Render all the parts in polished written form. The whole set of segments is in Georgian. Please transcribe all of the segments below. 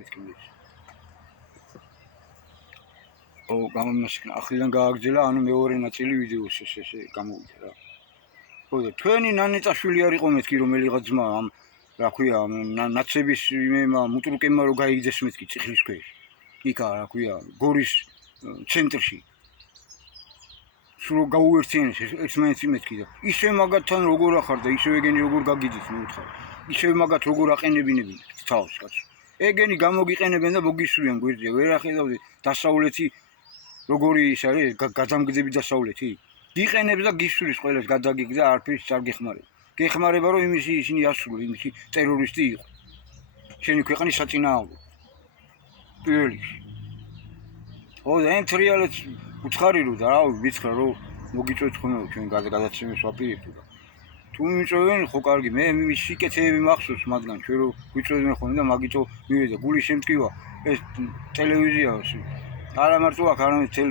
მეთქი მის გამომასკნა ახლიდან გააგრძელა ანუ მეორე ნაწილი ვიდეოს ეს გამოვიდა რა ხო და თქვენი ნანეტაშვილი არ იყო მეთქი რომელიღაც ძმა ამ რა ქვია ნაცების მუტრუკებმა რო გაიგდეს მეთქი ციხლის ქვეშ იქა რა ქვია გორის ცენტრში სულ გაუერთიანეს ერთმანეთს მეთქი და ისე მაგათთან როგორ ახარ და ისე ეგენი როგორ გაგიძით მეუთხარ ისე მაგათ როგორ აყენებინები თავს კაცო ეგენი გამოგიყენებენ და მოგისვიან გვერდზე ვერ ახედავდი დასავლეთი როგორი ის არის გადამგდები დასავლეთი გიყენებს და გისვრის ყველას გადაგიგდა არაფერს არ გეხმარება გეხმარება რომ ისინი ასრულო იმისი ტერორისტი იყო შენი ქვეყნის საწინააღმდეგო პირველი ხო და ამ თრიალებს უცხარი რო და რა ვიცხრა რომ მოგიწევთ ხოლმე ჩვენ გადაცემას ვაპირებთ და თუ მიწევენ ხო კარგი მე სიკეთეები მახსოვს მათგან ჩვენ რო გვიწევდნენ ხოლმე და მაგიტო მივიდა გული შემტკივა ეს ტელევიზიაში არა მარტო აქ არამედ თელ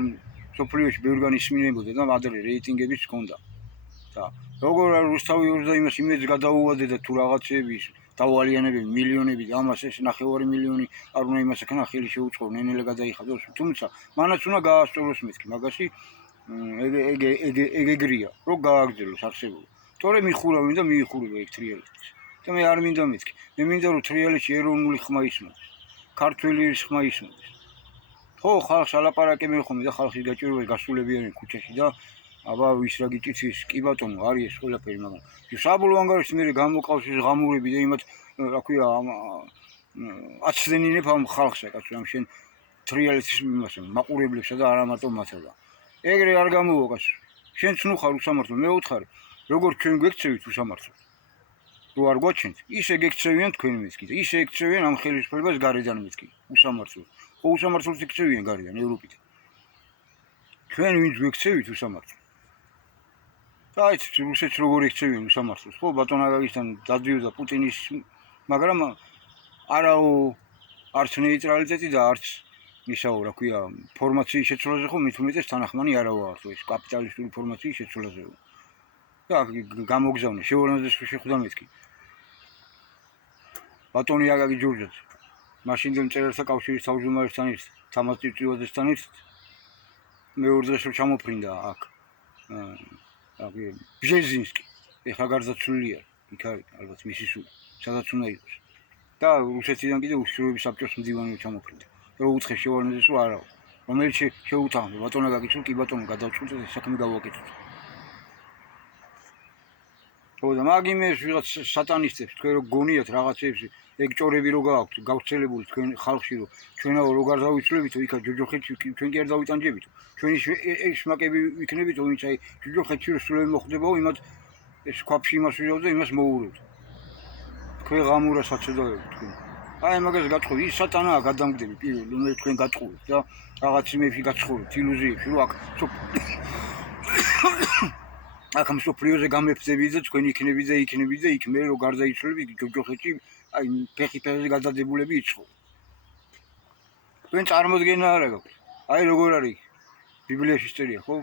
სოფლიოში ბევრგან ისმინებოდა და ადრე რეიტინგებიც ჰქონდა და როგორ რუსთავი 20 იმედს გადაუვადე და თუ რაღაცეები დავალიანებები მილიონები და ამას ეს 9 მილიონი არ უნდა იმასაკენ ახალი შეუწყო ნენელა გადაიხადოს თუმცა მანაც უნდა გაასწოროს მეთქი მაგაში ეგრია რო გააგრძელოს არსებობა თორე მიხურავენ და მიიხურება ეგ თრიალეთს და მე არ მინდა მეთქი მე მინდა რომ თრიალეთში ეროვნული ხმა ისმოდეს ქართველი ხმა ისმოდეს ხო ხალხს ალაპარაკებენ ხოლმე და ხალხის გაჭირვებას გასულებიან ქუჩაში და აბა ვის რა გიწიცის კი ბატონო არის ეს ყველაფერი მაგრამ საბოლოო ანგარიშში მე გამოყავს ეს ღამურები და იმათ რა ქვია აცდენინებ ამ ხალხსა კაცო ამ შენ თრიალეთის მაყურებლებსა და არა მარტო მათსა და ეგრე არ გამოვა კაცო შენ ცნუ ხარ უსამართლო მე ვუთხარი როგორ ჩვენ გვექცევით უსამართლოს რო არ გვაჩენთ ისე გექცევიან თქვენი მეთქი და ისე ექცევიან ამ ხელისუფლებას გარედან მეთქი უსამართლოს ხო უსამართლოს ექცევიან გარედან ევროპიდან ჩვენ ვინც გვექცევით უსამართლოს დაიც რუსეთს როგორ ექცევიან უსამართლოს ხო ბატონ აგაგისთან დადიოდა პუტინის მაგრამ არაო არც ნეიტრალიტეტი და არც ისაო რა ქვია ფორმაციის შეცვლაზე ხო მით უმეტეს თანახმანი არაო არც ეს კაპიტალისტური ფორმაციის შეცვლაზე და გამოგზავნე შეურანძეს შეხვდა მეთქი ბატონი აგაგი ჯურჯაც მაშინდელ მწერალთა კავშირის თავმჯდომარესთან ერთად თამაზ წივწივაძესთან ერთად მეორე დღეს რომ ჩამოფრინდა აქ ბჟეზინსკი ეხლა გარდაცვლილია იქ არის ალბათ მისი სული სადაც უნდა იყოს და რუსეთიდან კიდე უშიშროების საბჭოს მდივანი ჩამოფრინდა რომ უცხეს შეურანძეს რომ არაო რომელიც შეუთანხმდა ბატონ აგაგის რომ კი ბატონო გადავწყვიტეთ ეს საქმე გავაკეთოთ ხო და მაგ იმეს ვიღაც სატანისტებს თქვენ რო გონიათ რაღაცეებს ეგ ჭორები რო გააქვთ გავრცელებული თქვენ ხალხში რომ ჩვენაო რო გარდავიცვლებითო იქა ჯოჯოხეთში ჩვენ კი არ დავიტანჯებითო ჩვენი შმაკები ვიქნებითო ვინც აი ჯოჯოხეთში რო სულები მოხდებაო იმათ ეს ქვაფში იმას ვირავთ და იმას მოუვლებთ თქვენ ღამურას აცოდავებთ თქვენ აი მაგას გაწყობ ის სატანაა გადამგდები პირველ რომ თქვენ გაწყობთ და რაღაც იმებში გაწყობთ ილუზიებში რომ აქ მსოფლიოზე გამეფდებით და თქვენ იქნებით და იქ მე რო გარდაიცვლებით ჯოჯოხეთში აი ფეხი-ფეხზე გადადებულები იცხოვ თქვენ წარმოდგენა არ აქვს აი როგორ არის ბიბლიაში წერია ხო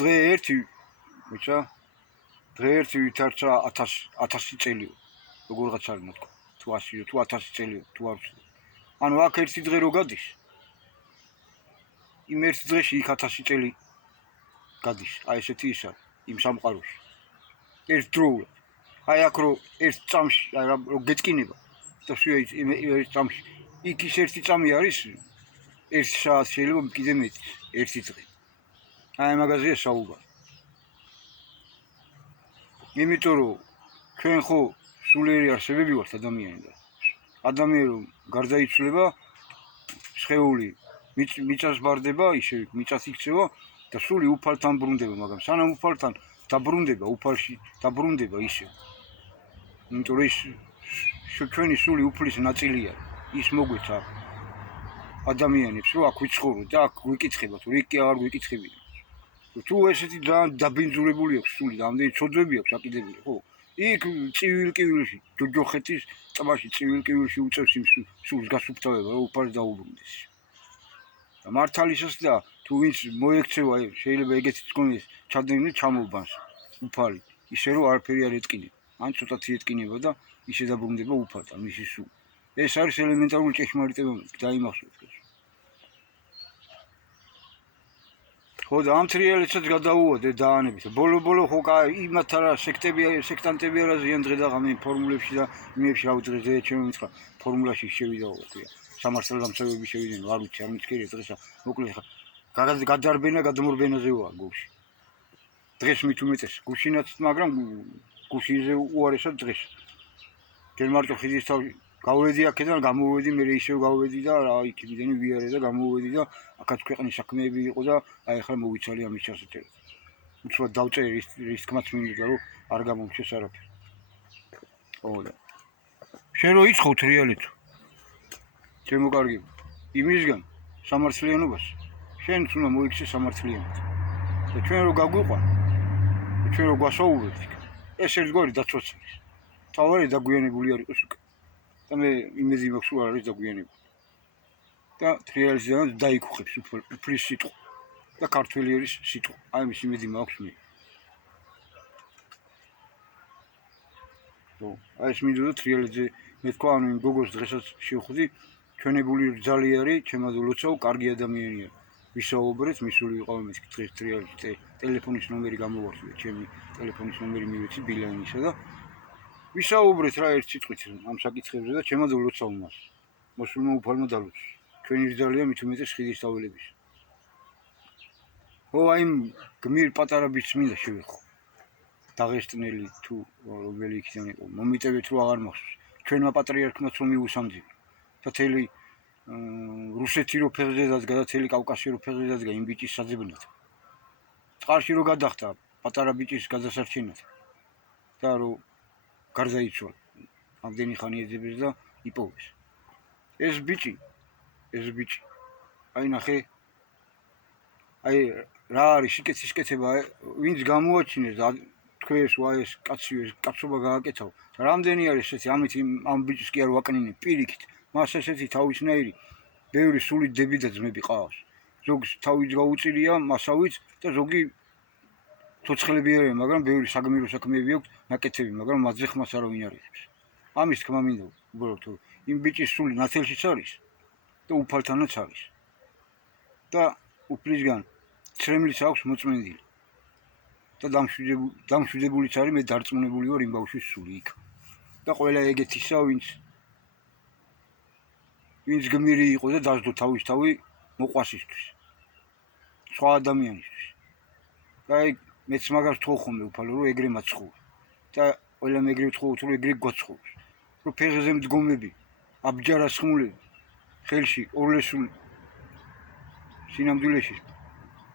დღე ერთი ვიცა დღე ერთი ვითარცა 1000 წელიო როგორღაც არ მეთქვა თუ 100 თუ 1000 წელიო თუ არ ვიცი ანუ აქ ერთი დღე რო გადის იმ ერთ დღეში იქ 1000 წელი გადის აი ესეთი ისა იმ სამყაროში ერთდროულად აი აქ რო ერთ წამში აი რო გეწკინება და ერთ წამში იქ ის ერთი წამი არის ერთ საათს შეიძლება კიდე მეტი ერთი დღე აი მაგაზეა საუბარი იმიტომ რომ ჩვენ ხო სულიერი არსებები ვართ ადამიანი და ადამიანი რომ გარდაიცვლება სხეული მიწას ბარდება ისე მიწას იქცევა და სული უფალთან ბრუნდება მაგრამ სანამ უფალთან დაბრუნდება უფალში დაბრუნდება ისე იმიტომ რომ ის ჩვენი სული უფლის ნაწილია ის მოგვეცა ადამიანებს რომ აქ ვიცხოვროთ და აქ გვიკითხება თუ რიკი აღარ გვიკითხებია თუ ესეთი ძალიან დაბინძურებული აქვს სული ამდენი ცოდვები აქვს აკიდებული ხო იქ ცივილკივილში ჯოჯოხეთის ტბაში ცივილკივილში უწევს იმ სულს გასუფთავება რომ უფალს დაუბრუნდეს და მართალისას და თუ ვინც მოექცევა შეიძლება ეგეთიც გქონდეს ჩადენილი ჩამოვბანს უფალი ისე რომ არაფერი არ ეტკინება ან ცოტათი ეტკინება და ისე დაბრუნდება უფალთან მისი სული. ეს არის ელემენტარული ჭეშმარიტება დაიმახსოვრეთ. ხო და ამ თრიალებსაც გადაუვადე დაანებით. ბოლო ხო იმათ არა სექტანტები არა ზიან დღე და ღამე ფორმულებში და იმებში რა დღეზე ჩემო მითხრა ფორმულაში შევიდა თქვია. სამართალდამცავები შევიდნენ, არ ვიცი, არ მიცქერია დღესა. მოკლედ ხა გადარბენა გადმორბენაზე ვარ გულში. დღეს მით უმეტეს გუშინაც, მაგრამ გუშინზე უარესად დღეს. ჯერ მარტო ხიდის თავი გავვედი აქედან, გამოვედი, მე ისევ გავვედი და აი იქიდან ვიარე და გამოვედი და აქაც ქვეყნის საქმეები იყო და აი ახლა მოვიცალი ამის ჩასაწერად. უცბად დავწერე რის თქმაც მინდა რომ არ გამომჩეს არაფერი. ხო და შენ რო იცხოვ თრიალეთ. ჩემო კარგი, იმისგან სამართლიანობას შენც უნდა მოიქცე სამართლიანად. და ჩვენ რო გაგვიყვან, ჩვენ რო გვასაუბრებთ, ეს ერთგვარი დაცვაც არის. თავარი დაგვიანებული არ იყოს უკვე. და მე იმედი მაქვს რომ არის დაგვიანებული. და თრიალისგან დაიქუხებს უფლის სიტყვა და ქართველი არის სიტყვა. აი მის იმედი მაქვს მე. ხო, აი ეს მინდოდა თრიალისზე მე თქვა, ანუ იმ გოგოს დღესაც შევხვდი, ჩვენებული რძალი არის, ჩემად ლოცავ, კარგი ადამიანია. ვისაუბრეთ, მისული ვიყავ მე დღეს თრიალისზე ტელეფონის ნომერი გამოვარდნე, ჩემი ტელეფონის ნომერი მივეცი ბილაინისა და ვისაუბრეთ რა ერთ სიტყვით ამ საკითხებზე და ჩემად ვლოცავ მას. მოსულმა უფალმა დალოცოს. ჩვენი რძალია მით უმეტეს ხიდის თაველების. ხო, აი გმირ პატარა ბიჭს მინდა შევეხო. დაღესტნელი თუ რომელი იქიდან იყო. მომიტევეთ რომ აღარ მახსოვს. ჩვენმა პატრიარქმაც რომ მიუსამძინა. და თელი რუსეთი რო ფეხზე დადგა და თელი კავკასია რო ფეხზე დადგა იმ ბიჭის საძებნად. წყარში რო გადახტა პატარა ბიჭის გადასარჩენად. და რო გარდაიცვალა. ამდენი ხანი ეძებეს და იპოვეს. ეს ბიჭი აი ნახე აი რა არის სიკეთება ვინც გამოაჩინეს და თქვენს ეს კაციო ეს კაცობა გააკეთავ რამდენი არის ესეთი ამით ამ ბიჭს კი არ ვაკნინებ პირიქით მას ესეთი თავისნაირი ბევრი სული დები და ძმები ყავს ზოგს თავიც გაუწირია მასავით და ზოგი ცოცხლები არიან მაგრამ ბევრი საგმირო საქმეები აქვს ნაკეთები მაგრამ მათზე ხმას არავინ არ იღებს ამის თქმა მინდა უბრალოდ იმ ბიჭის სული ნათელშიც არის და უფალთანაც არის და უფლისგან ცრემლიც აქვს მოწმენდილი და დამშვიდებულიც არის მე დარწმუნებული ვარ იმ ბავშვის სული იქ და ყველა ეგეთისა ვინც გმირი იყო და დაждო თავისთავი მოყვასისთვის სხვა ადამიანისთვის და მეც მაგას თხოვ ხოლმე უფალო რომ ეგრე მაცხოვრო და ყველა მეგრე ვთხოვოთ რომ ეგრე გვაცხოვოს რომ ფეხზე მდგომები აბჯარასხმულები ხელში ორლესული სინამდვილეში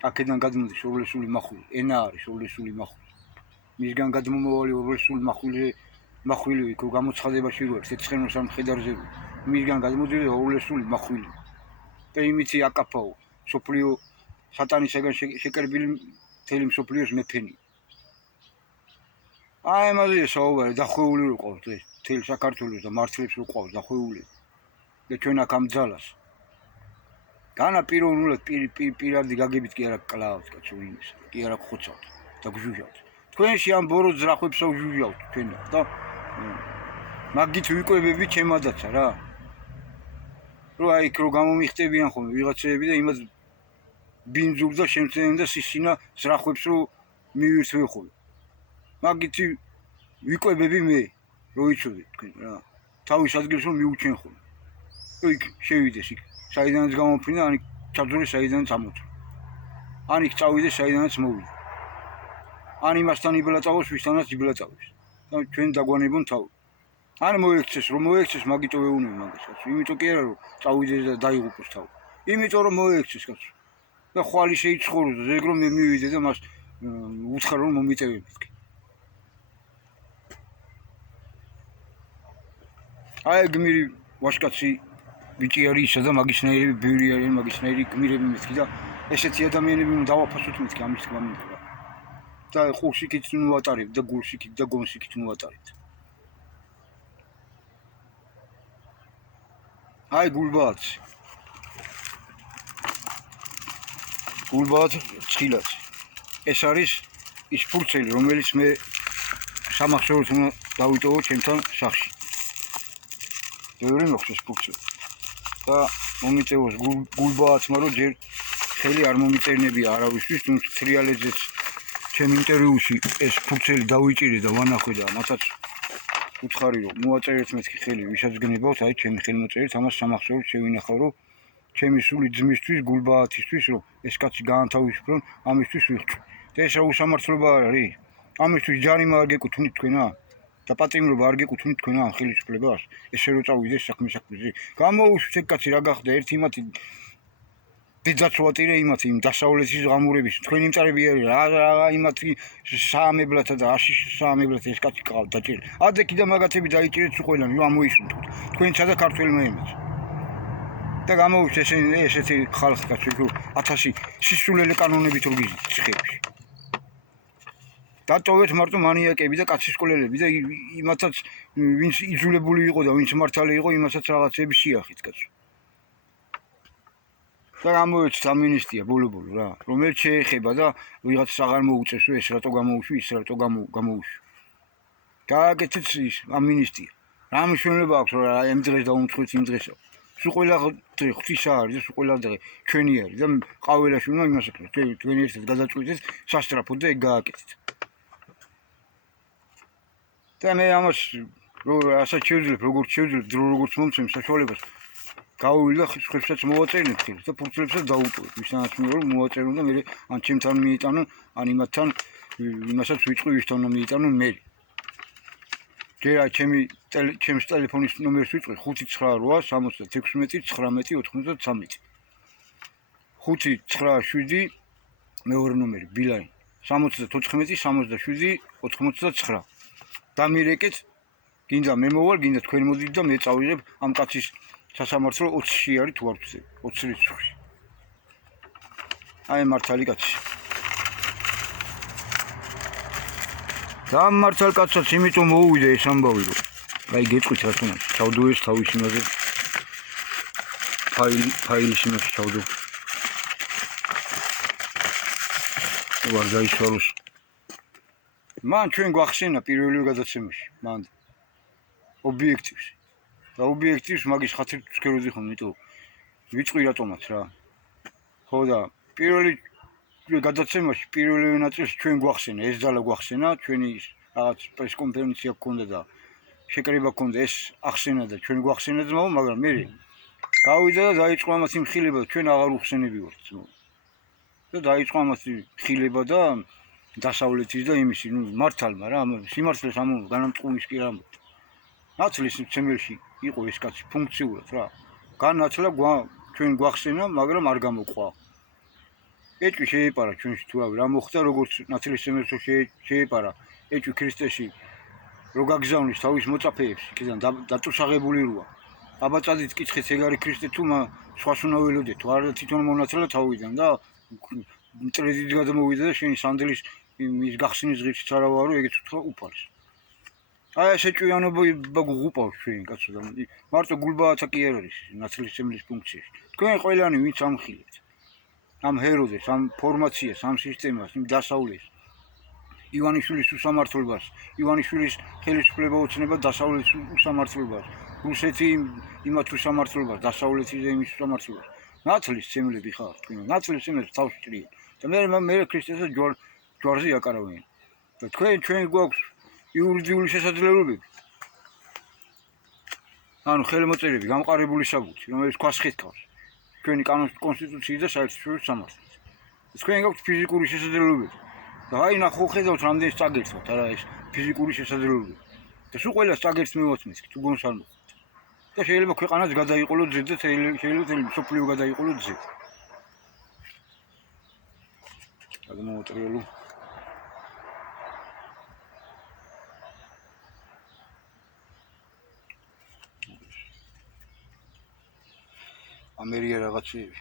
აქედან გადმოდის ორლესული מחული ენა არის ორლესული מחული მისგან გადმომავალი ორლესული מחული იქ გამოცხადებაში რო ერთ ცხენოს ამ ხედარზე მისგან გადმოდის ორლესული מחული და იმითი აკაფაო სოფლიო სატანისაგან შეკერბილი მთელი მსოფლიოს მეფენი აი მაგაზე საუბარი დახვეული რო ყავს ეს მთელი საქართველოს და მართლებს რო ყავს დახვეული და ჩვენ აქ ამ ძალას განა პიროვნულად პირადი გაგებით კი არა კლავთ კაცო იმის კი არა ხოცავთ და გჟუჟავთ თქვენში ამ ბორო ძრახვებსა ვჟუჟავთ ჩვენ და მაგით ვიკვებები ჩემადაცა რა რომ აი რო გამომიხტებიან ხოლმე ვიღაცები და იმას ბინძურ და შემცენ და სისინა ძრახვებს რო მივირთვე ხოლმე მაგით ვიკვებები მე რო იცოდე თქვენ რა თავის ადგილს რომ მიუჩენ ხოლმე იქ შევიდეს იქ საიდანაც გამოფრინდა, ან ჩაძური საიდანაც ამოწვა. ან იქ წავიდე საიდანაც მოვიდა. ან იმასთან იბლაწავოს, ვისთანაც იბლაწავოს. და ჩვენ დაგვანებონ თავი. ან მოექცეს, რომ მოექცეს, მაგიტო ვეუნები მაგას. იმიტომ კი არა, რომ წავიდეს და დაიღუპოს თავი. იმიტომ რომ მოექცეს, კაცო. და ხვალ შეიცხოვროს, ეგ რომ მე მივიდე და მას უცხარ რომ მომიტევებით კი. აი გმირი ვაშკაცი ბიჭი არის ისა და მაგისნაირები ბევრი არიან მაგისნაირი გმირები მეთქი და ესეთი ადამიანები უნდა დავაფასოთ მეთქი ამის თქმა მინდა და ყურსიქით ნუატარებ და გულსიქით და გონსიქით ნუატარებ აი გულბაათ ცხილაც ეს არის ის ფურცელი რომელიც მე სამახსოვროდ უნდა დავიტოვო ჩემთან სახში ბევრი მოხდეს ფურცელი. და მომიწევოს გულბაათმა რომ ჯერ ხელი არ მომიწერნებია არავისთვის, თუმცა თრიალეძეც ჩემ ინტერვიუში ეს ფურცელი დავიჭირე და ვანახვე და მათაც უცხარი რომ მოაწერეთ მეთქი ხელი ვისაც გნებავთ, აი ჩემი ხელი მოწერეთ, ამას სამახსოვროდ შევინახავ რომ ჩემი სული ძმისთვის გულბაათისთვის რომ ეს კაცი გაანთავისუფლონ, ამისთვის ვიხჭვი. და ეს რა უსამართლობა არ არის? ამისთვის ჯარიმა არ გეკუთვნით თქვენა? და პატიმრობა არ გეკუთვნით თქვენა ამ ხელისუფლებას? ესე რომ წავიდეს საქმეზე. გამოუშვით ეგ კაცი რა გახდა ერთი იმათი დიძაცვატირე იმათი იმ დასავლეთის ღამურების თქვენი მწარები არის რა იმათი საამებლათა და აშიშ საამებლათ ეს კაცი ყავდა დაჭირე. ადექი და მაგათები დაიჭირეთ ყველანი რომ ამოისუნთოთ. თქვენცა და ქართველმა იმას. და გამოუშვით ესეთი ხალხი კაცი რომ 1000 სისულელე კანონებით რო გიზით ციხეებში. დატოვეთ მარტო მანიაკები და კაცისკოლელები და იმათაც ვინც იძულებული იყო და ვინც მართალი იყო იმასაც რაღაცები შეახით კაცო. და გამოვეცით ამინისტია ბოლო-ბოლო რა, რომელიც შეეხება და ვიღაც აღარ მოუწევს რომ ეს რატო გამოუშვი, ის რატო გამოუშვი. გააკეთეთ ის ამინისტია. რა მნიშვნელობა აქვს რომ ამ დღეს დაუმწყვეთ იმ დღესა. სულ ყველა დღე ღვთისა არის და სულ ყველა დღე ჩვენი არის და ყაველაში უნდა იმას აკეთოთ. თქვენი ერთად გადაწყვეტეთ სასტრაფოდ და ეგ გააკეთეთ. და მე ამას რასაც შევძლებ, როგორც შევძლებ, დრო როგორც მომცემ საშუალებას გავუვიდა ხესაც მოვაწერინებ ხილს და ფურცლებსაც დაუტოვებ. ვისთანაც მე რომ მოვაწერონ და მე ან ჩემთან მიიტანონ, ან იმათთან იმასაც ვიწყი ვისთან რომ მიიტანონ მე. ჯერა ჩემს ტელეფონის ნომერს ვიწყი 598 76 19 93. 597 მეორე ნომერი ბილანი 74 67 99. დამირეკეთ, გინდა მე მოვალ, გინდა თქვენ მოდით და მე წავიღებ ამ კაცის სასამართლო 20-ში არის თუ არ ვცე 20 რიცხვი. აი მართალი კაცი. და მართალ კაცსაც იმიტომ მოუვიდა ეს ამბავი რომ აი გეწყვით რა თქმა უნდა, ჩავდო ეს თავის იმაზე ფაილის იმაში ჩავდო. ვარ გაიშალოს. მან ჩვენ გვახსენა პირველივე გადაცემაში, მან ობიექტივს. და ობიექტივს მაგის ხათრით ვსქეროდი ხომ, იმიტომ ვიწყი რატომაც რა. ხო და პირველი გადაცემაში პირველივე ნაწილში ჩვენ გვახსენა, ეს ძალა გვახსენა, ჩვენი რაღაც პრესკონფერენცია გქონდა და შეკრება გქონდა, ეს ახსენა და ჩვენ გვახსენა ძმაო, მაგრამ მე გავიდა და დაიწყო ამას იმხილება, ჩვენ აღარ უხსენები ვართ ძმაო. და დაიწყო ამას ხილება და დასავლეთის და იმისი, მართალმა რა, სიმართლეს ამ განამწყურის კი რა. ნაცვლის ცემელში იყო ეს კაცი ფუნქციურად რა. განაცვლა ჩვენ გვახსენა, მაგრამ არ გამოყვა. ეჭვი შეეპარა ჩვენში თუ რა მოხდა, როგორც ნაცვლის ცემელში შეეპარა ეჭვი ქრისტეში, რო გაგზავნის თავის მოწაფეებს, იქიდან დაწუსაღებული როა. აბაწადით კითხეთ ეგ არის ქრისტე თუ სხვას უნდა ველოდე თუ არა თვითონ მონაცვლა თავიდან და მტრედით გადმოვიდა და შენი სანდელის ის გახსნის ღირსიც არა ვარო, ეგეც უთხრა უფალს. აი ეს ეჭვიანობა გუყავს ჩვენ კაცო და მარტო გულბაათა კი არ არის ნაცვლის ცემლის ფუნქციაში. თქვენ ყველანი ვინც ამხილებთ. ამ ჰეროდეს, ამ ფორმაციას, ამ სისტემას, იმ დასავლეს. ივანიშვილის უსამართლობას, ივანიშვილის ხელისუფლება ოცნება დასავლეთის უსამართლობას, რუსეთი იმათ უსამართლობას, დასავლეთის და იმის უსამართლობას. ნაცვლის ცემლები ხარ თქვენ, ნაცვლის ცემლებს თავს ჭრიან. და მე ქრისტესა ჯვარზე აკარავენ. და ჩვენ გვაქვს იურიდიული შესაძლებლობები. ანუ ხელმოწერები, გამყარებული საბუთი, რომელიც ქვას ხეთქავს. ჩვენი კონსტიტუციის და საერთაშორისო სამართლის. თქვენ გაქვთ ფიზიკური შესაძლებლობები. და აი ნახო ხედავთ რამდენი წაგერცოთ არა ეს ფიზიკური შესაძლებლობები. და სულ ყველას წაგერც მივაცმეთ თუ გონს არ მოხდეთ. და შეიძლება ქვეყანაც გადაიყოლოთ ძედ და შეიძლება თელი მსოფლიო გადაიყოლოთ ძედ. გადმოვატრიალო. ამერია რაღაცები.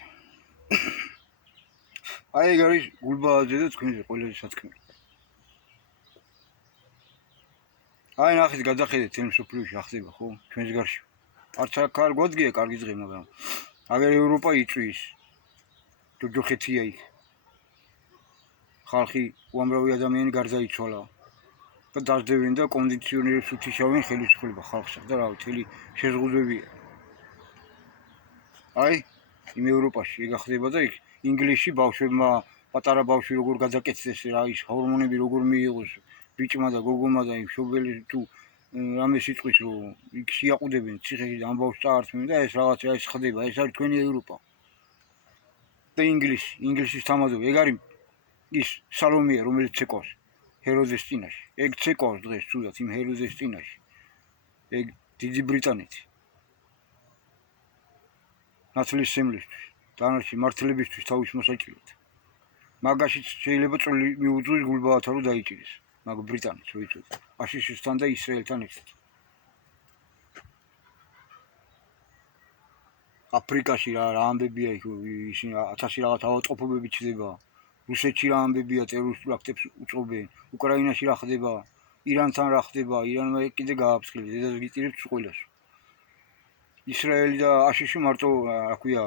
აი ეგ არის გულბააძე და თქვენზე ყველაზე სათქმელი. აი ნახეთ გადახედეთ თელ მსოფლიოში ახდება ხო ჩვენს გარშემო. არც აქ არ გვადგია კარგი დღე, მაგრამ აგერ ევროპა იწვის. ჯოჯოხეთია იქ. ხალხი უამრავი ადამიანი გარდაიცვალა. და დაждდებიან და კონდიციონერებს უთიშავენ ხელისუფლება ხალხს და რა თელი შეზღუდვებია. აი, იმ ევროპაში ეგ ხდება და იქ ინგლისში ბავშვებმა პატარა ბავშვი როგორ გადაკეთდეს რა ის ჰორმონები როგორ მიიღოს ბიჭმა და გოგომა და იმ შობელი თუ რამე სიტყვის რომ იქ შეაყუდებენ ციხეში ამ ბავშვს წაართმევენ და ეს რაღაცა ეს ხდება ეს არის თქვენი ევროპა და ინგლისის თამადობა ეგ არის ის სალომეა რომელიც ცეკვავს ჰეროდეს წინაშე ეგ ცეკვავს დღეს თუდად იმ ჰეროდეს წინაშე ეგ დიდი ბრიტანეთი ნაცვლისმცემლისთვის დანარჩი მართლებისთვის თავის მოსაჭიროდ მაგაშიც შეიძლება წვლილი მიუძღვის გულბაათა რომ დაიჭირეს მაგ ბრიტანეთს რო იცოდე აშიშისთან და ისრაელთან ერთად აფრიკაში რა ამბებია იქ ისინი 1000 რაღაც ავადმყოფობები ჩდება რუსეთში რა ამბებია ტერორისტულ აქტებს უწყობენ უკრაინაში რა ხდება ირანთან რა ხდება ირანმა კიდე გააფრთხილეს დედას გიწირებს ყველას ისრაელი და აშიში მარტო რა ქვია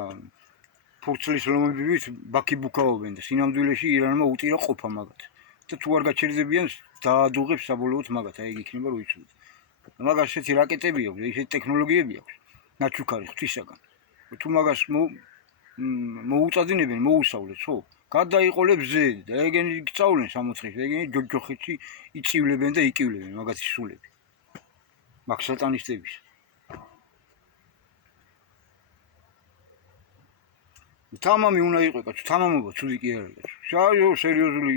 ფურცლის ლომებივით ბაქი ბუქაობენ და სინამდვილეში ირანმა უტირა ყოფა მაგათ და თუ არ გაჩერდებიან დაადუღებს საბოლოოდ მაგათ აი ეგ იქნება რო იცოდე მაგას ესეთი რაკეტები აქვს ესეთი ტექნოლოგიები აქვს ნაჩუქარი ღვთისაგან თუ მაგას მოუწადინებენ მოუსავლეთ ხო გადაიყოლებს ზე და ეგენი გწავლენ 60-ში ეგენი ჯოჯოხეთში იწივლებენ და იკივლებენ მაგათი სულები მაგ სატანისტების თამამი უნდა იყო კაცო თამამობა ცუდი კი არ არის საერთოდ სერიოზული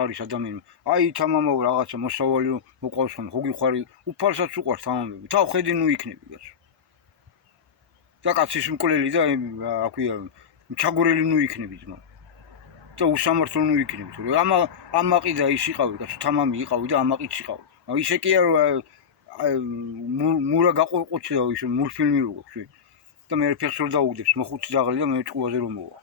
არის ადამიანი აი თამამაო რაღაცა მოსავალი მოყავს ხომ ხო გიხარი უფალსაც უყარს თამამები თავ ხედი ნუ იქნები კაცო და კაცის მკვლელი და რა ქვია ჩაგურელი ნუ იქნები ძმა და უსამართლო ნუ იქნები თუ ამაყი და ის იყავი კაცო თამამი იყავი და ამაყიც იყავი ისე კი არ მურა გაყურყუჩდა ის მულტფილმი როგორ შვი და მე ფეხს ვერ დაუგდებს მოხუცი ძაღლი და მე ჭკუაზე რომ მოვა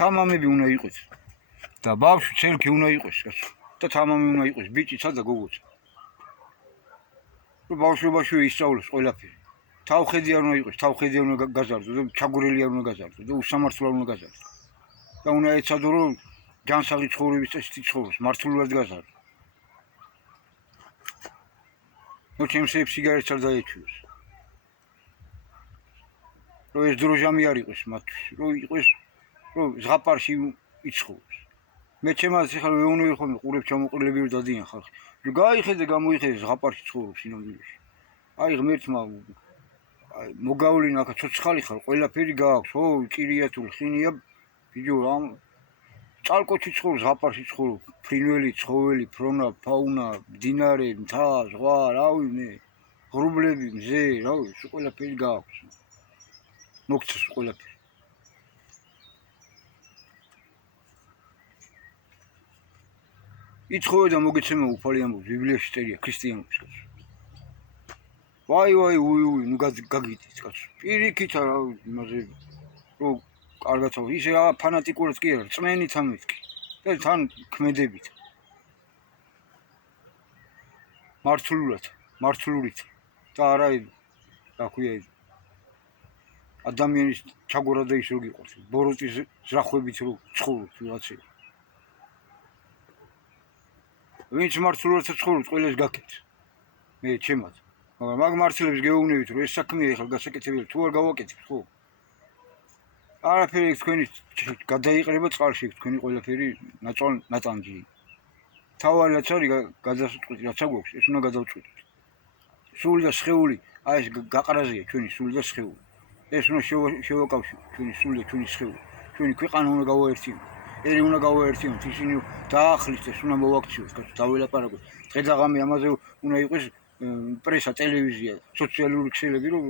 თამამები უნდა იყოს და ბავშვი ცელქი უნდა იყოს კაცო და თამამი უნდა იყოს ბიჭიცა და გოგოცა რომ ბავშვობაში ისწავლოს ყველაფერი თავხედი არ უნდა იყოს თავხედი არ უნდა გაზარდოს და ჩაგურელი არ უნდა გაზარდოს და უსამართლო არ უნდა გაზარდოს და უნდა ეცადო რომ ჯანსაღი ცხოვრების წესით იცხოვროს მართლურად გაზარდოს ნუ ჩემსებ სიგარეტს არ დაეჩვიოს რომ ეს დროჟამი არ იყოს მათთვის რომ იყოს რომ ზღაპარში იცხოვროს მე ჩემას ახლა ვეუბნები ხოლმე ყურებს ჩამოყრილები რომ დადიან ხალხი რომ გაიხედე გამოიხედე ზღაპარში ცხოვრობს სინამდვილეში აი ღმერთმა აი მოგავლინა აქ ცოცხალი ხარ ყველაფერი გააქვს ხო ჭირია თუ ხინია ბიჭო ამ წალკოჩი ცხოვრობს ზღაპარში ცხოვრობს ფრინველი ცხოველი ფრონა ფაუნა მდინარე მთა ზღვა რავი მე ღრუბლები მზე რავი ყველაფერი გააქვს მოგცეს ყველაფერი იცხოვე და მოგეცემა უფალი ამბობს ბიბლიაში წერია ქრისტიანობის კაცო ვაი უი ნუ გაგიდით კაცო პირიქით რა იმაზე რომ კარგად ხო ისე რა ფანატიკურად კი არა წმენით ამით კი და თან ქმედებით მართლურით და არა რა ქვია ადამიანის ჩაგორა და ის რო გიყვარს ბოროტის ზრახვებით რო ცხოვრობს ვიღაცი ვინც მართლურად ცხოვრობს ყველას გაკეთს მე ჩემად მაგრამ მაგ მართლებს გეუბნებით რომ ეს საქმეა ახლა გასაკეთებელი თუ არ გავაკეთებ ხო არაფერი თქვენი გადაიყრება წყალში თქვენი ყველაფერი ნატანჯი თავარი რაც არის გადასაწყვეტი რაც აგვაქვს ეს უნდა გადავწყვეტოთ სული და სხეული აი ეს გაყრაზია ჩვენი სული და სხეული ეს უნდა შევაკავშიროთ ჩვენი სული და ჩვენი სხეული ჩვენი ქვეყანა უნდა გავაერთიოთ ერი უნდა გავაერთიოთ ისინი დაახლით ეს უნდა მოვაქციოთ კაცო დაველაპარაკოთ დღე და ღამე ამაზე უნდა იყოს პრესა ტელევიზია სოციალური ქსელები რომ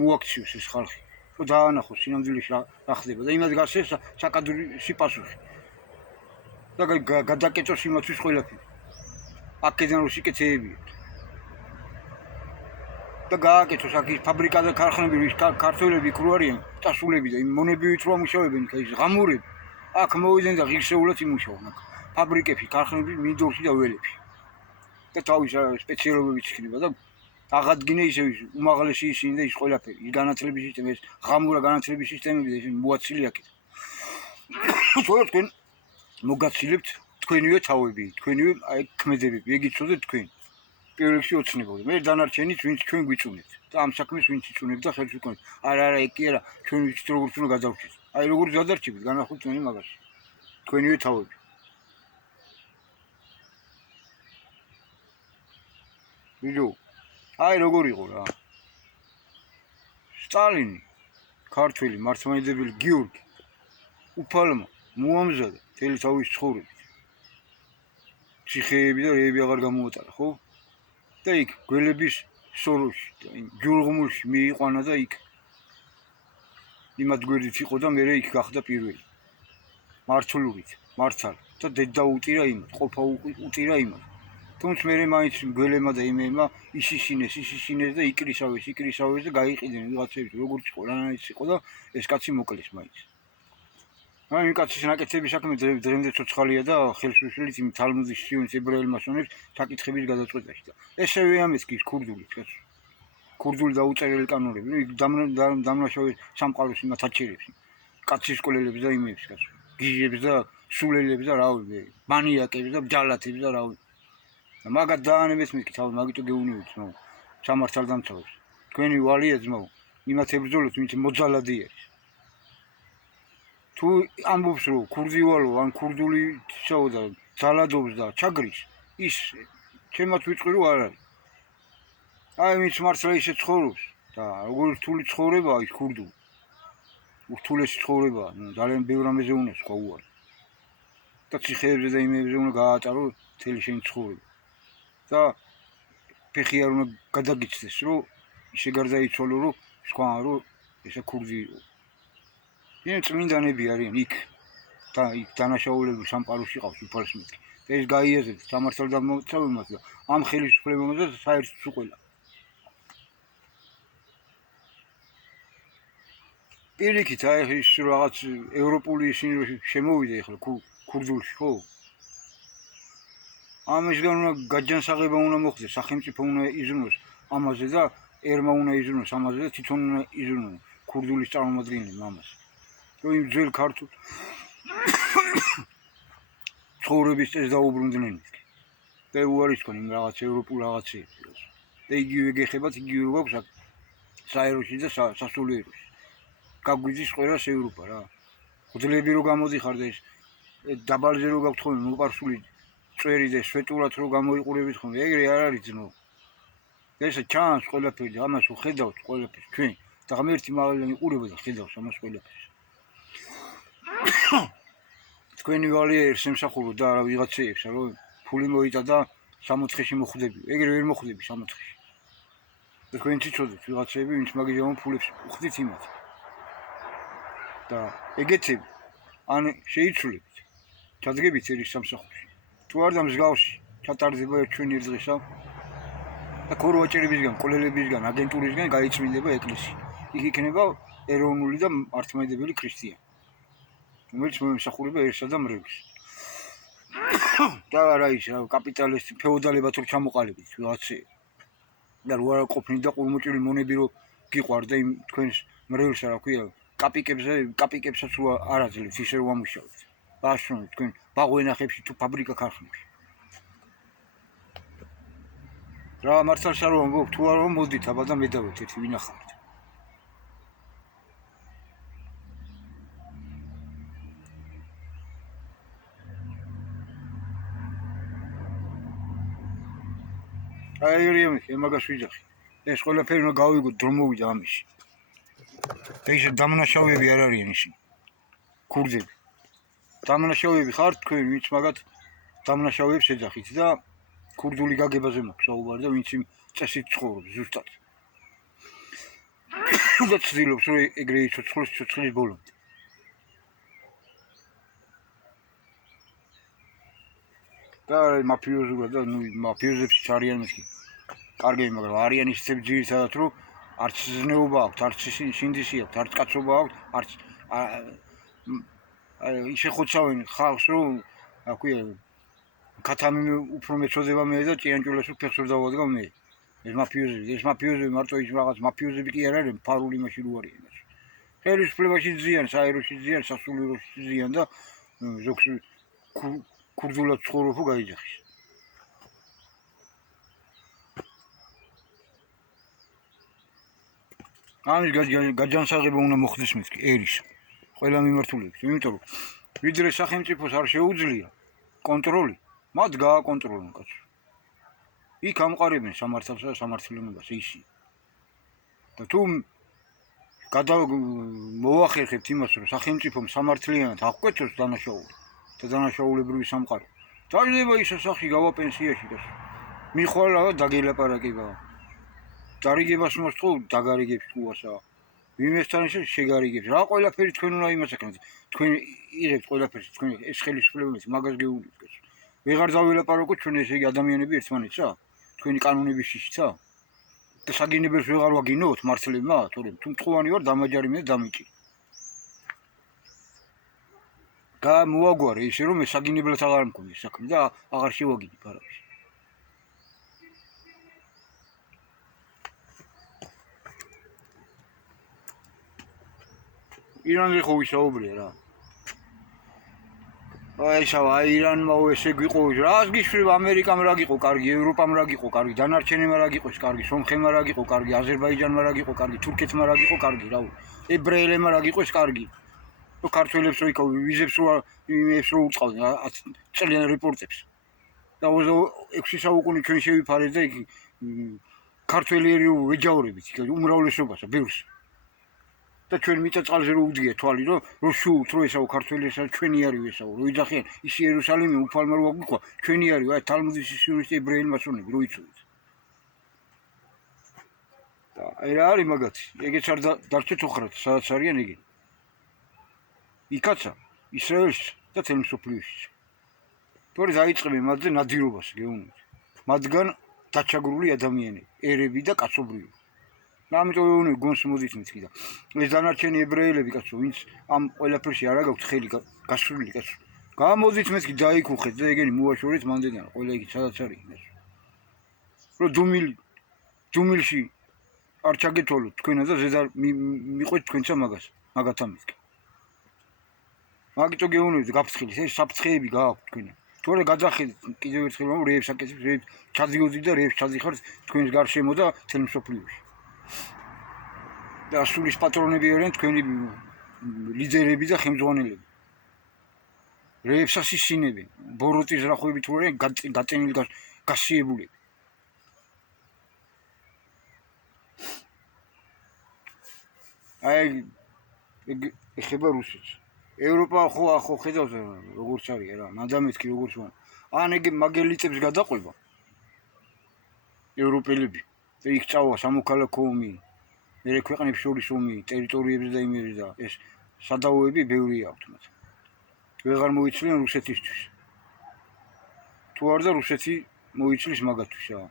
მოაქციოს ეს ხალხი რომ დაანახოს სინამდვილეში რა ხდება და იმად გასცეს საკადრისი პასუხი და გადაკეცოს იმათვის ყველაფერი აქედან რომ სიკეთეებიათ და გააკეთოს აქ ის ფაბრიკა და ქარხნები რის ქართველები კრო არიან წასულები და იმ მონებივით რომ ამუშავებენ ის ღამურები აქ მოვიდნენ და ღირსეულად იმუშაობენ აქ ფაბრიკებში ქარხნებში მინდორში და ველებში და თავის სპეციალობებიც იქნება და აღადგინე ისე უმაღლესი ისინი და ის ყველაფერი ის განათლების სისტემა ეს ღამურა განათლების სისტემები და ისინი მოაცილი აქეთ თქვენ მოგაცილებთ თქვენივე თავები, თქვენივე აი ქმედებები, ეგ იცოდეთ თქვენ. პირველ რიგში ოცნებობთ. მე დანარჩენიც ვინც ჩვენ გვიწუნებთ და ამ საქმეს ვინც იწუნებთ და ხელს ვიკონებთ. არა, ეგ კი არა, ჩვენ ვიცით როგორც უნდა გადავჭით. აი როგორც გადარჩებით, განახოთ თქვენი მაგაში. თქვენივე თავები. ვიდეო. აი როგორ იყო რა. სტალინი, ქართველი მართლმადიდებელი გიორგი უფალმა მოამზადა მთელი თავის ცხოვრებით. ციხეები და რეები აღარ გამოატარა, ხო? და იქ გველების სოროში და ჯურღმულში მიიყვანა და იქ იმად გვერდით იყო და მე იქ გახდა პირველი. მართლურით, მართალ და დედა უტირა იმად, ყოფა უტირა იმად. თუმცა მე მაინც გველებმა და იმემა ისისინეს და იკრისავეს და გაიყიდნენ ვიღაცები როგორც იყო, რანაიც იყო და ეს კაცი მოკლეს მაინც. აი იმ კაცის ნაკეთების საქმე დღემდე ცოცხალია და ხელს უშლით იმ თალმუდის სიონის ებრაელ მასონებს საკითხების გადაწყვეტაში და ესევე ამეთქის ქურდულიც კაცო. ქურდული დაუწერელი კანონები, დამნაშავე სამყაროს იმათ აჩერებს. კაცის სკოლელებს და იმებს კაცო. გიჟებს და სულელებს და რავი, მანიაკებს და ბჯალათებს და რავი. მაგათ დაანებეთ მეთქი თავი, მაგიტო გეუნივით ძმაო. სამართალდამცავებს. თქვენი ვალია ძმაო, იმათ ებრძოლოთ, ვინც მოძალადი არის. თუ ამბობს რომ ქურდი ვალო ან ქურდული ცაოდა ძალადობს და ჩაგრის, ის ჩემად ვიწყი რომ არ არის. აი ვინც მართლა ისე ცხოვრობს და როგორი რთული ცხოვრებაა ის ქურდული. რთულესი ცხოვრებაა, ძალიან ბევრ რამეზე უნდა სხვა უარი. და ციხეებზე და იმებზე უნდა გაატარო მთელი შენი ცხოვრება. და ფეხი არ უნდა გადაგიცდეს, რომ ისე გარდაიცვალო, რომ სხვა რომ ესა ქურდი იყო. იმ წმინდანები არიან იქ და იქ დანაშაულები სამყაროში ყავს უფალს მეთქი. და ეს გაიაზრეთ სამართალდამცავებმაც და ამ ხელისუფლებამაც საერთოდ უყველა. პირიქით აი ის რაღაც ევროპული ისინი შემოვიდა ეხლა ქურდულში, ხო? ამისგან უნდა გაჯანსაღება უნდა მოხდეს, სახელმწიფო უნდა იზრუნოს ამაზე და ერმა უნდა იზრუნოს ამაზე და თვითონ უნდა იზრუნოს ქურდულის წარმომადგენლები ამას. რომ იმ ძველ ქართულ ცხოვრების წესს დაუბრუნდნენ მეთქი. და უარისქონ იმ რაღაც ევროპულ რაღაცეებს. და იგივე გეხებათ, იგივე გვაქვს საეროში და სასულიეროში. გაგვიძის ყველას ევროპა რა. ღვთლები რო გამოდიხარ და ეს დაბალზე რო გაქვთ ხოლმე მოპარსული წვერი და სვეტურად რო გამოიყურებით ხოლმე, ეგრე არ არის ძმო. ესა ჩანს ყველაფერი, ამას ვხედავთ ყველაფერს ჩვენ და ღმერთი მაღალიდან იყურება და ხედავს ამას ყველაფერს. თქვენი ვალია ერთს ემსახურო და არა ვიღაცეებს, რომ ფული მოიტა და 60-ში მოხვდები. ეგრე ვერ მოხვდები 60-ში. და თქვენ ციცოდეთ ვიღაცეები, ვინც მაგიჟამო ფულებს უხდით იმათ. და ეგეთები ან შეიცვლებით. ჩადგებით ერის სამსახურში. თუ არ და მსგავსი ჩატარდება ჩვენ ერთ დღესა და ქორვაჭერებისგან, ყოლელებისგან, აგენტურისგან გაიწმინდება ეკლესია. იქ იქნება ეროვნული და მართლმადიდებელი ქრისტიანი. რომელიც მომსახურება ერთსა და მრევლს. და არა ის რა კაპიტალისტი ფეოდალებად რო ჩამოყალიბეთ ვიღაცე. და რო არ ყოფნით და ყურმოჭრილი მონები რო გიყვარ და იმ თქვენს მრევლს რა ქვია კაპიკებსაც რო არ აძლევთ ისე რომ ამუშავეთ. ბაშრომით თქვენ ბაღვენახებში თუ ფაბრიკა ქარხნებში. რა მართალს არ ვამბობ, თუ არ მოდით აბა და მედავეთ ერთი ვინახავთ. აი მაგას ვიძახი. ეს ყველაფერი უნდა გავიგოთ, დრო მოვიდა ამაში. და ისე დამნაშავეები არ არიან ისინი. ქურდები. დამნაშავეები ხართ თქვენ, ვინც მაგათ დამნაშავეებს ეძახით და ქურდული გაგებაზე მაქვს საუბარი და ვინც იმ წესით ცხოვრობს ზუსტად. და ცდილობს რომ ეგრე იცოცხლოს ცოცხლის ბოლომდე. და მაფიოზურად და მაფიოზებში არიან მეთქი. კარგები, მაგრამ არიან ისეთები ძირითადად რომ არც ზნეობა აქვთ, არც სინდისი აქვთ, არც კაცობა აქვთ, არც ისე ხოცავენ ხალხს რომ რა ქვია ქათამი უფრო მეწოდება მე და ჭიანჭულას ფეხს ვერ დავადგა მე. ეს მაფიოზები მარტო ის რაღაც მაფიოზები კი არ არიან, ფარული მაშინ რო არიან. ხელისუფლებაში ძიან, საეროში ძიან, სასულიეროში ძიან და ზოგს ქურდულად ცხოვრობ გაიძახის. ამის გაჯანსაღება უნდა მოხდეს მეთქი ერის ყველა მიმართულებით, იმიტომ რომ ვიდრე სახელმწიფოს არ შეუძლია კონტროლი, მათ გააკონტროლონ კაცო. იქ ამყარებენ სამართალსა და სამართლიანობას ისინი. და თუ მოვახერხებთ იმას, რომ სახელმწიფომ სამართლიანად აღკვეცოს დანაშაული და დანაშაულებრივი სამყარო, დაждდება ის სახში გავა პენსიაში და მიხვალა დაგელაპარაკება. დარიგებას მოსწო დაგარიგებს კუასა. ვიმესთან ისე შეგარიგებს. რა ყველაფერი თქვენ უნდა იმას აკეთოთ. თქვენ იღებთ ყველაფერს, თქვენ ეს ხელისუფლებაც მაგას გეუბნით კაცო. ვეღარ დავილაპარაკოთ ჩვენ ესე იგი ადამიანები ერთმანეთსა? თქვენი კანონების შიშცა? და საგინებელს ვეღარ ვაგინოთ მართლებმა, თორემ თუ მწყვანი ვარ დამაჯარი მე დამიჭი. გამოაგვარე ისე რომ ეს საგინებლად აღარ მქონდეს საქმე და აღარ შევაგინებ არავის. ირანზე ხო ვისაუბრია რა. აი ირანმა ესე გიყო, რას გიშვებ ამერიკამ რა გიყო კარგი, ევროპამ რა გიყო კარგი, დანარჩენებმა რა გიყოს კარგი, სომხებმა რა გიყო კარგი, აზერბაიჯანმა რა გიყო კარგი, თურქეთმა რა გიყო კარგი, რა ებრაელებმა რა გიყოს კარგი. თუ ქართველებს რო იქ ვიზებს რო იმებს რო უწყავდნენ 10 წლიან რეპორტებს. და 6 საუკუნე ჩვენ შევიფარეთ და იქ ქართველები ვეჯაურებით, იქ უმრავლესობასა, ბევრს. და ჩვენ მიწა-წყალზე რო უძგია თვალი, რომ შუთ რო ესაო ქართველი ესა ჩვენი არის ესაო, რო იძახიან ის იერუსალიმი უფალმა რო აგვიქვა, ჩვენი არის, აი თალმუდის იურისტი ებრაელი მასონები რო იცოდეთ. და აი რა არის მაგათი, ეგეც არ დარჩეთ ოხრად, სადაც არიან ეგენი. იქაცა ისრაელში და თელ მსოფლიოში. თორე დაიწყებენ მათზე ნადირობას გეუბნით. მათგან დაჩაგრული ადამიანები, ერები და კაცობრიობა. ამიტომ ეუბნები გონს მოდით მეთქი და ეს დანარჩენი ებრაელები კაცო, ვინც ამ ყველაფერში არ აგაქვთ ხელი გასული კაცო. გამოდით მეთქი დაიქუხეთ და ეგენი მოაშორეთ მანდედან ყველა იქ სადაც არის კაცო. რომ დუმილში არ ჩაგეთვალოთ თქვენა და ზედა მიყვეთ თქვენცა მაგათა მეთქი. მაგიტო გეუბნებით გაფრთხილეთ, ეს საფრთხეები გააქვთ თქვენ. თორე გაძახეთ კიდევ ერთხელ რომ რეებს აკეთებს, რეებს ჩადიოდით და რეებს ჩადიხართ თქვენს გარშემო და თელ მსოფლიოში. და სულის პატრონები არიან თქვენი ლიდერები და ხელმძღვანელები. რეებს ასისინებენ, ბოროტის რახვებით რო არიან გაწენილი გასიებულები. აი ეხება რუსეთს. ევროპა ხო ხედავს როგორც არის რა, მადამეთქი როგორც ვარ. ან ეგ მაგელიტებს გადაყვება ევროპელები და იქ წავა სამოქალაქო ომი, მერე ქვეყნებს შორის ომი, ტერიტორიებზე და იმერე და ეს სადავოები ბევრი აქვთ მათ. ვეღარ მოიცლიან რუსეთისთვის. თუ არ და რუსეთი მოიცლის მაგათთვის რა.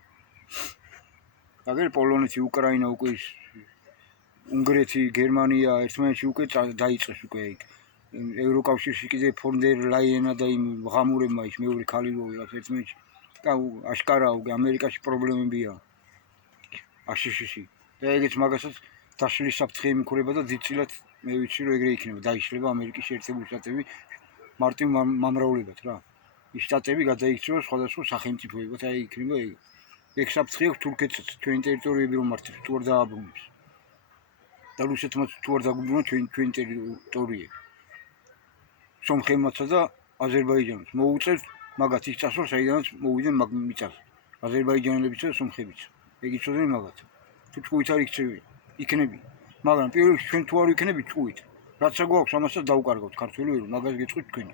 აგერ პოლონეთი, უკრაინა უკვე ის უნგრეთი, გერმანია ერთმანეთში უკვე დაიწყეს უკვე იქ. ევროკავშირში კიდე ფონ დერ ლაიენა და იმ ღამურებმა ის მეორე ქალი რო ვიღაც ერთმანეთში და აშკარაა უკვე ამერიკაში პრობლემებია. აშშში. და ეგეც მაგასაც დაშლის საფრთხე იმქურება და დიდწილად მე ვიცი რომ ეგრე იქნება, დაიშლება ამერიკის შეერთებული შტატები მარტივ მამრავლებად რა. ის შტატები გადაიქცევა სხვადასხვა სახელმწიფოებად, აი იქნება ეგ. ეგ საფრთხე აქვს თურქეთსაც, ჩვენი ტერიტორიები რომ მართებს, თუ არ დააბრუნებს. და რუსეთმაც თუ არ დაგუბრუნოს ჩვენი ტერიტორიები. სომხებმაცა და აზერბაიჯანს მოუწევთ მაგათ ის წასვლა, საიდანაც მოვიდნენ მაგ მიწაზე. აზერბაიჯანელებიც და სომხებიც. ეგ იცოდნენ მაგათ. თუ ჭუით არ იქნები. მაგრამ პირველ რიგში ჩვენ თუ არ ვიქნებით ჭუით, რაც აგვაქვს ამასაც დავუკარგავთ ქართველი ვერ, მაგას გეწყვით თქვენი.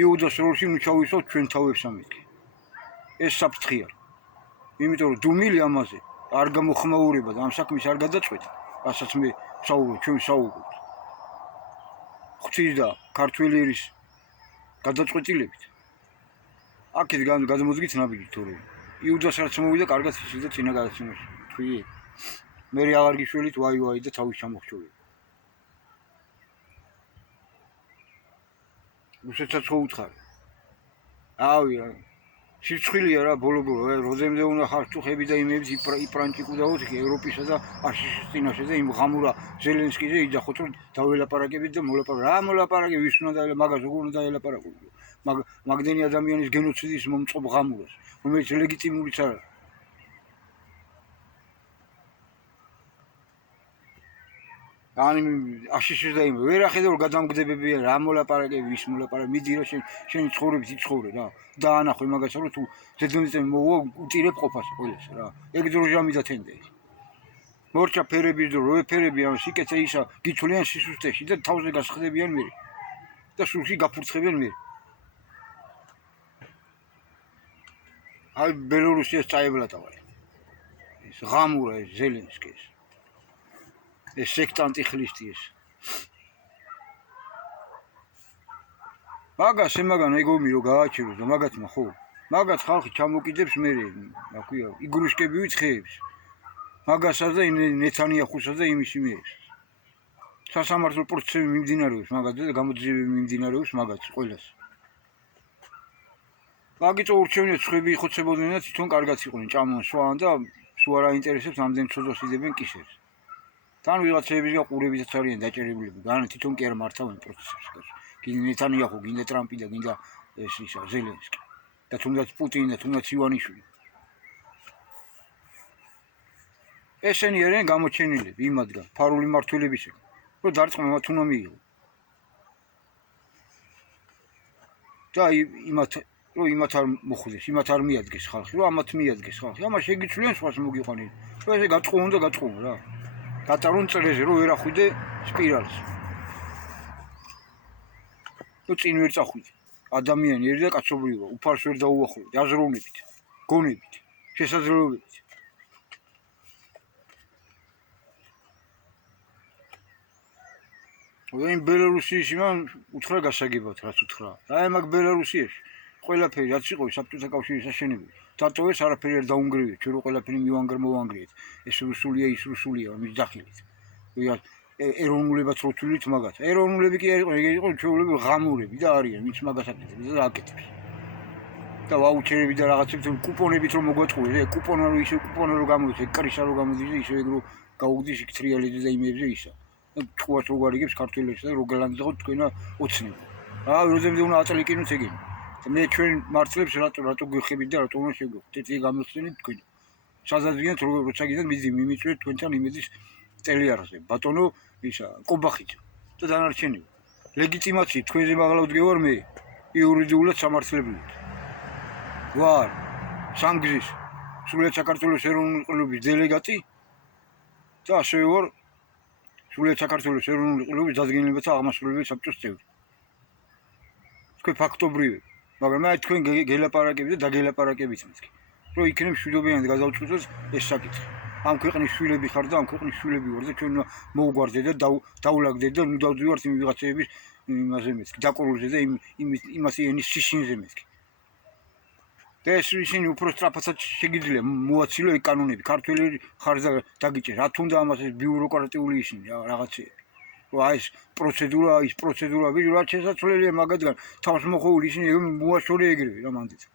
იუდას როლში ნუ ჩავისვათ ჩვენ თავებს ამეთქი. ეს საფრთხეა. იმიტომ რომ დუმილი ამაზე არ გამოხმაურება და ამ საქმეს არ გადაწყვეტ, რასაც მე ვსაუბრობ, ჩვენ ვსაუბრობთ. ღვთის და ქართველი ერის გადაწყვეტილებით. აქეთ გადმოდგით ნაბიჯი თორე. იუდას რაც მოვიდა, კარგად ისე და წინა გადაცემაში. თქვი. მე აღარ გიშველით ვაი და თავის ჩამოხჩოვე. რუსეთსაც ხო უთხარი. ავი სიცხვილია რა ბოლო-ბოლო როზემდე უნდა ხარჯუხები და იმებს იპრანჭიკუ და ოთი ევროპისა და აშიშის წინაშე და იმ ღამურა ზელენსკიზე იძახოთ რომ დაველაპარაკებით და რა მოლაპარაკე ვის უნდა დაელაპარაკო მაგას როგორ უნდა დაელაპარაკო მაგდენი ადამიანის გენოციდის მომწყობ ღამურას რომელიც ლეგიტიმურიც არ არის ani აშიშის და იმ ვერ ახედა რომ გადამგდებებია რა მოლაპარაკები ვის მოლაპარაკე მიდი რა შენი ცხოვრების იცხოვრე რა დაანახვე მაგას რომ თუ ზედმეტი მოვა უტირებ ყოფას ყველას რა ეგ დროჟამი და თენდე მორჩა ფერების დრო რო ეფერები ან სიკეთე ისა გიცვლიან სისუსტეში და თავზე გასხდებიან მე და სულში გაფურცხებიან მე აი ბელორუსიას წაევლატავა ეს ღამურა ეს ზელენსკის ეს სექტანტი ხლისტი ეს მაგას ემაგან ეგომი რომ გააჩეროს და მაგათმა ხო მაგათ ხალხი ჩამოკიდებს მე აქვია იგრუშკები ვიცხეებს მაგასაც და ნეთანიახუსაც და იმის იმეს სასამართლო პროცესები მიმდინარეობს მაგათზე და გამოძიებები მიმდინარეობს მაგაც ყველას მაგიტო ურჩევნია ცხები იხოცებოდნენ და თვითონ კარგად იყვნენ ჭამონ სვან და სულ არ აინტერესებს ამდენ ცოდოს იდებენ კისერს თან ვიღაცების გაყურებითაც არიან დაჭერებლები განა თვითონ კი არ მართავენ პროცესებს გინდა ნეთანიახუ გინდა ტრამპი და გინდა ეს ისა ზელენსკი და თუნდაც პუტინი და თუნდაც ივანიშვილი ესენი არიან გამოჩენილები იმადგან ფარული მართველებისგან რომ დარწმუნა მათ უნდა მიიღო და იმათ არ მოხვდეს იმათ არ მიადგეს ხალხი რომ ამათ მიადგეს ხალხი ამას შეგიცვლიან სხვას მოგიყვანენ რომ ესე გაწყობონ და გაწყობონ რა გატარონ წრეზე რომ ვერ ახვიდე სპირალს რომ წინ ვერ წახვიდე ადამიანი ერი და კაცობრიობა უფალს ვერ დაუახლოვდე აზროვნებით გონებით შესაძლებლობებით ვინ ბელორუსიის იმან უთხრა გასაგებად რაც უთხრა აი მაგ ბელორუსიაში ყველაფერი რაც იყო საბჭოთა კავშირის აშენებული დატოვეს არაფერი არ დაუნგრევიათ ჩვენ რო ყველაფერი მოვანგრიეთ ეს რუსულია ის რუსულია მის ძახილით ეროვნულებაც რო თვლით მაგათ ეროვნულები კი არ იყო ეგ იყო ჩვეულები ღამურები და არიან მის მაგას აკეთებს და აკეთებს და ვაუჩერები და რაღაცებს კუპონებით რომ მოგვაწყურე კუპონი რო ისე კუპონი რო გამოდის ეგ კრიშა რო გამოდის ისე ეგ რო გაუგდის იქ ტრიალებზე და იმებზე ისა თქვას რო გარიგებს ქართველებს და რო გალანძღოთ თქვენა ოცნება რა როზემდე უნდა აწლიკინოთ ეგენი და მე ჩვენ მართლებს რატო გიხებით და რატო უნდა შეგხვდეთ ეს გამიხსენეთ თქვენ საზადრიანთ როცა გიდათ მიმიწვეთ თქვენთან იმედის ტელიარხზე ბატონო ისა კობახით და დანარჩენები ლეგიტიმაციით თქვენზე მაღლა ვდგევარ მე იურიდიულად სამართლებრივად ვარ სამგზის სრულიად საქართველოს ეროვნული ყურების დელეგატი და ასევე ვარ სრულიად საქართველოს ეროვნული ყურების დადგენილებათა აღმასრულებელი საბჭოს წევრი თქვენ ფაქტობრივები მაგრამ აი თქვენ გელაპარაკებით და დაგელაპარაკებით მეთქი რომ იქნებ მშვიდობიანად გადავწყვიტოს ეს საკითხი ამ ქვეყნის შვილები ხარ და ამ ქვეყნის შვილები ვარ და ჩვენ მოვგვარდეთ და დაულაგდეთ და ნუ დავდივართ იმ ვიღაცების იმაზე მეთქი დაკორულზე და იმას ენის სიშინზე მეთქი და ეს ისინი უფრო სწრაფადაც შეგიძლია მოაცილო ეგ კანონები ქართველი ხარ და დაგიჭერ რა თუნდა ამას ეს ბიუროკრატიული ისინი რაღაცეები აი ეს პროცედურა ვიდრე რა შესაძლებელია მაგათგან თავს მოხოვული ისინი მოაშორე ეგრევე რა მანდით